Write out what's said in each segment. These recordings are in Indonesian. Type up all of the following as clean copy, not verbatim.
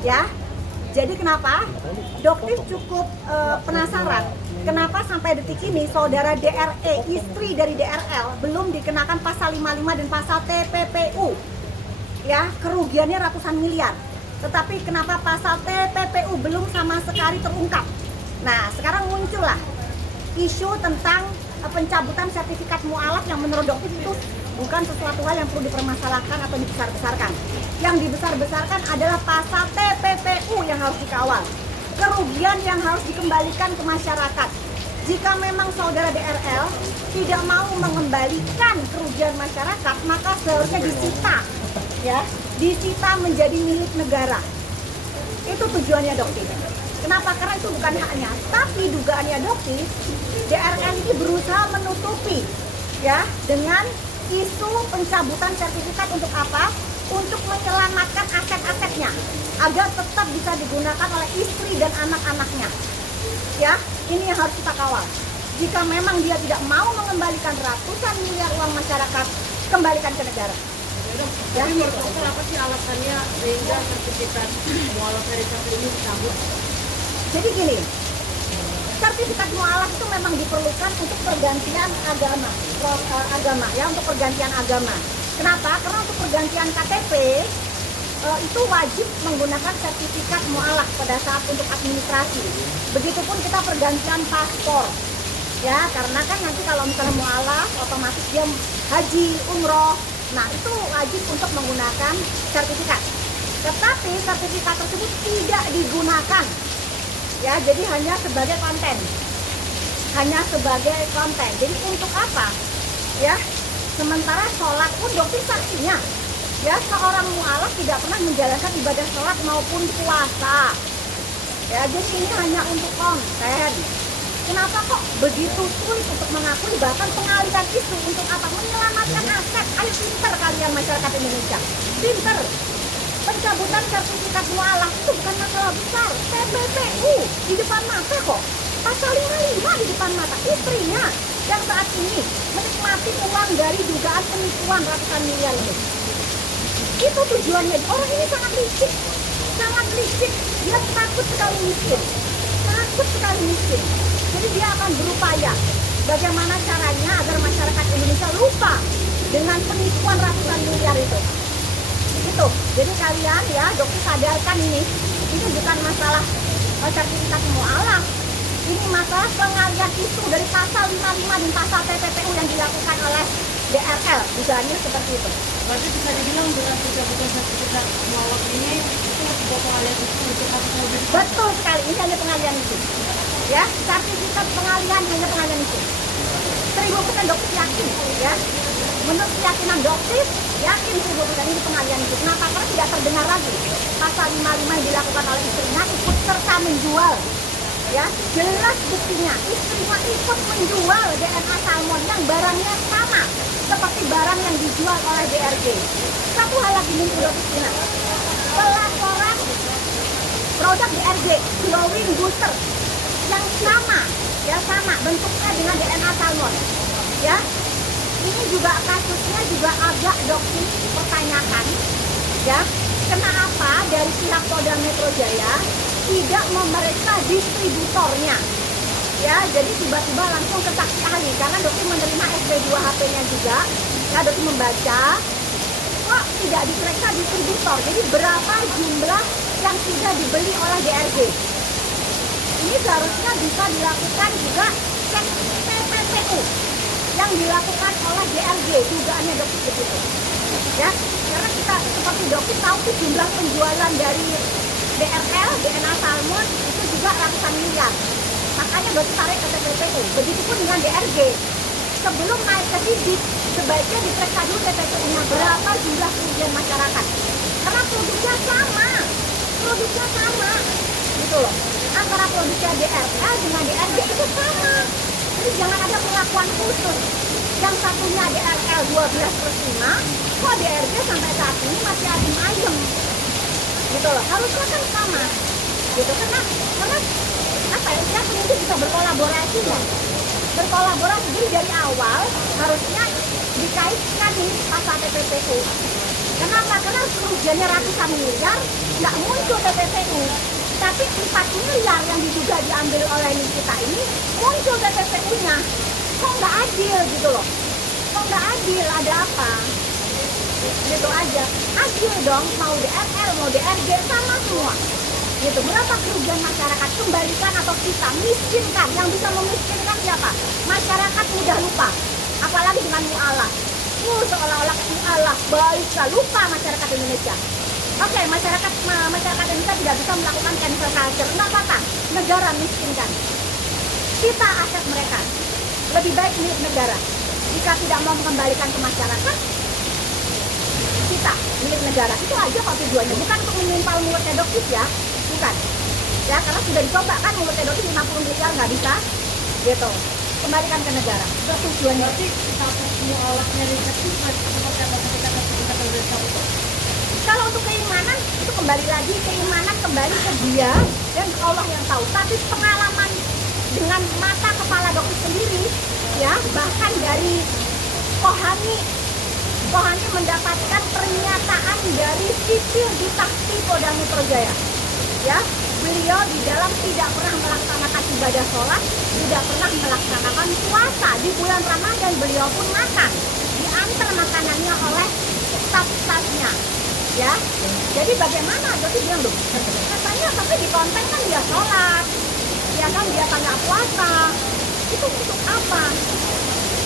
Ya, jadi kenapa? Dokter cukup penasaran kenapa sampai detik ini saudara DRE, istri dari DRL, belum dikenakan pasal 55 dan pasal TPPU. Ya, kerugiannya ratusan miliar. Tetapi kenapa pasal TPPU belum sama sekali terungkap? Nah, sekarang muncullah isu tentang pencabutan sertifikat mualaf yang menurut dokter itu bukan sesuatu hal yang perlu dipermasalahkan atau dibesar-besarkan. Yang dibesar-besarkan adalah pasal TPPU yang harus dikawal. Kerugian yang harus dikembalikan ke masyarakat. Jika memang saudara DRL tidak mau mengembalikan kerugian masyarakat, maka seharusnya disita, ya, disita menjadi milik negara. Itu tujuannya dokter. Kenapa? Karena itu bukan haknya. Tapi dugaannya dokter, DRL ini berusaha menutupi, ya, dengan isu pencabutan sertifikat untuk apa? Untuk menyelamatkan aset-asetnya agar tetap bisa digunakan oleh istri dan anak-anaknya. Ya, ini yang harus kita kawal. Jika memang dia tidak mau mengembalikan ratusan miliar uang masyarakat, kembalikan ke negara. Ya, menurut dokter apa sih alasannya sehingga sertifikat mualaf dari KPU ini dicabut? Jadi gini, sertifikat mualaf itu memang diperlukan untuk pergantian agama, ya, untuk pergantian agama. Kenapa? Karena untuk pergantian KTP itu wajib menggunakan sertifikat mualaf pada saat untuk administrasi. Begitupun kita pergantian paspor, ya, karena kan nanti kalau misalnya mualaf otomatis dia haji, umroh. Nah, itu wajib untuk menggunakan sertifikat. Tetapi sertifikat tersebut tidak digunakan, ya, jadi hanya sebagai konten. Hanya sebagai konten. Jadi untuk apa? Ya, sementara sholat pun dokter saksinya. Ya, seorang mualaf tidak pernah menjalankan ibadah sholat maupun puasa. Ya, jadi ini hanya untuk konten. Kenapa kok begitu sulit untuk mengakui, bahkan pengalihan isu untuk apa? Menyelamatkan aset. Ayo pinter kalian masyarakat Indonesia. Pinter. Pencabutan sertifikat mualaf itu bukan masalah besar. TPPU di depan mata kok. Pasal 55 di depan mata. Istrinya yang saat ini menikmati uang dari dugaan penipuan ratusan miliar lebih. Itu tujuannya. Orang ini sangat licik. Sangat licik. Dia takut sekali miskin. Takut sekali miskin. Jadi dia akan berupaya bagaimana caranya agar masyarakat Indonesia lupa dengan penipuan ratusan miliar itu. Itu. Jadi kalian, ya, dokter sadarkan ini bukan masalah sertifikat mualaf. Ini masalah pengalihan isu dari pasal 55 dan pasal TPPU yang dilakukan oleh DRL. Dugaannya seperti itu. Berarti bisa dibilang dengan pencabutan sertifikat mualaf ini itu sebuah pengalihan isu untuk kasus mobil. Betul sekali, ini hanya pengalihan isu. Ya, sertifikat pengalihan hanya pengalihan isu. 1000% dokter yakin, ya. Menurut keyakinan dokter, yakin 1000% ini pengalihan isu. Kenapa? Karena tidak terdengar lagi pasal 55 yang dilakukan oleh istrinya ikut serta menjual. Ya, jelas buktinya istrinya ikut menjual DNA salmon yang barangnya sama seperti barang yang dijual oleh DRG. Satu hal lagi mungkin dokter ingat, pelaporan produk DRG glowing booster yang sama, ya, sama bentuknya dengan DNA salmon, ya. Ini juga kasusnya juga agak dokter pertanyakan, ya, kenapa dari pihak Polda Metro Jaya tidak memeriksa distributornya, ya. Jadi tiba-tiba langsung ke saksi ahli karena dokter menerima SP2 HP-nya juga, ya, dokter membaca kok tidak diperiksa distributor. Jadi berapa jumlah yang sudah dibeli oleh DRG? Ini seharusnya bisa dilakukan juga cek TPPU yang dilakukan oleh DRG, dugaannya dokter begitu, ya. Karena kita seperti dokter tahu tuh jumlah penjualan dari DRL, DNA salmon itu juga ratusan miliar. Makanya dokter tarik ke TPPU. Begitupun dengan DRG. Sebelum naik ke sidik, sebaiknya diperiksa dulu TPPU-nya berapa jumlah kerugian masyarakat. Karena produknya sama, gitu loh. Antara produknya DRL dengan DRG itu sama. Jadi jangan ada perlakuan khusus. Yang satunya DRL 12/5, kok DRG sampai saat ini masih adem ayem. Gitu loh, harusnya kan sama. Gitu, karena apa ya, kita penyidik bisa berkolaborasi, ya. Berkolaborasi, jadi dari awal harusnya dikaitkan ini pasal TPPU. Kenapa? Karena kerugiannya ratusan miliar, nggak muncul TPPU. Tapi 4 miliar yang diduga diambil oleh Nikita ini muncul TPPU-nya. Kok nggak adil gitu loh? Kok nggak adil? Ada apa? Gitu aja. Adil dong, mau DRL, mau DRG, sama semua. Gitu. Berapa kerugian masyarakat? Kembalikan atau kita miskinkan? Yang bisa memiskinkan siapa? Masyarakat mudah lupa. Apalagi dengan mu'alaf. Seolah-olah mu'alaf baik, lupa masyarakat Indonesia. Oke, masyarakat Indonesia tidak bisa melakukan cancel culture. Nggak apa-apa, negara miskinkan. Kita aset mereka. Lebih baik milik negara. Jika tidak mau mengembalikan ke masyarakat, kita milik negara. Itu aja kok tujuannya. Bukan untuk menimpal mulut pedofil ya. Bukan. Ya, karena sudah dicoba kan mulut pedofil 50 miliar nggak bisa. Gitu. Kembalikan ke negara. Itu tujuannya. Berarti status mualafnya Richard itu seperti apa ketika sertifikat sudah dicabut? Kalau untuk keimanan itu kembali lagi, keimanan kembali ke dia dan Allah yang tahu. Tapi pengalaman dengan mata kepala dokter sendiri, ya, bahkan dari Kohani mendapatkan pernyataan dari sipir di Taksi Polda Metro Jaya. Ya, beliau di dalam tidak pernah melaksanakan ibadah sholat, tidak pernah melaksanakan puasa. Di bulan Ramadan beliau pun makan, diantar makanannya oleh staf-stafnya. Ya, jadi bagaimana? Jadi bilang loh, katanya tapi di konten kan dia sholat, ya kan dia tanya puasa, itu untuk apa?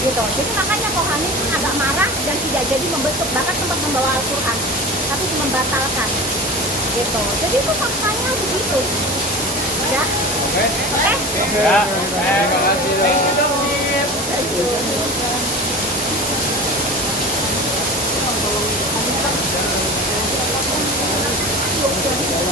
Gitu. Jadi makanya Kohani pun agak marah dan tidak jadi membentuk, bahkan sempat membawa Al-Quran, tapi membatalkan. Gitu. Jadi itu faktanya begitu. Ya. Oke. Ya, terima kasih dong. Thank you.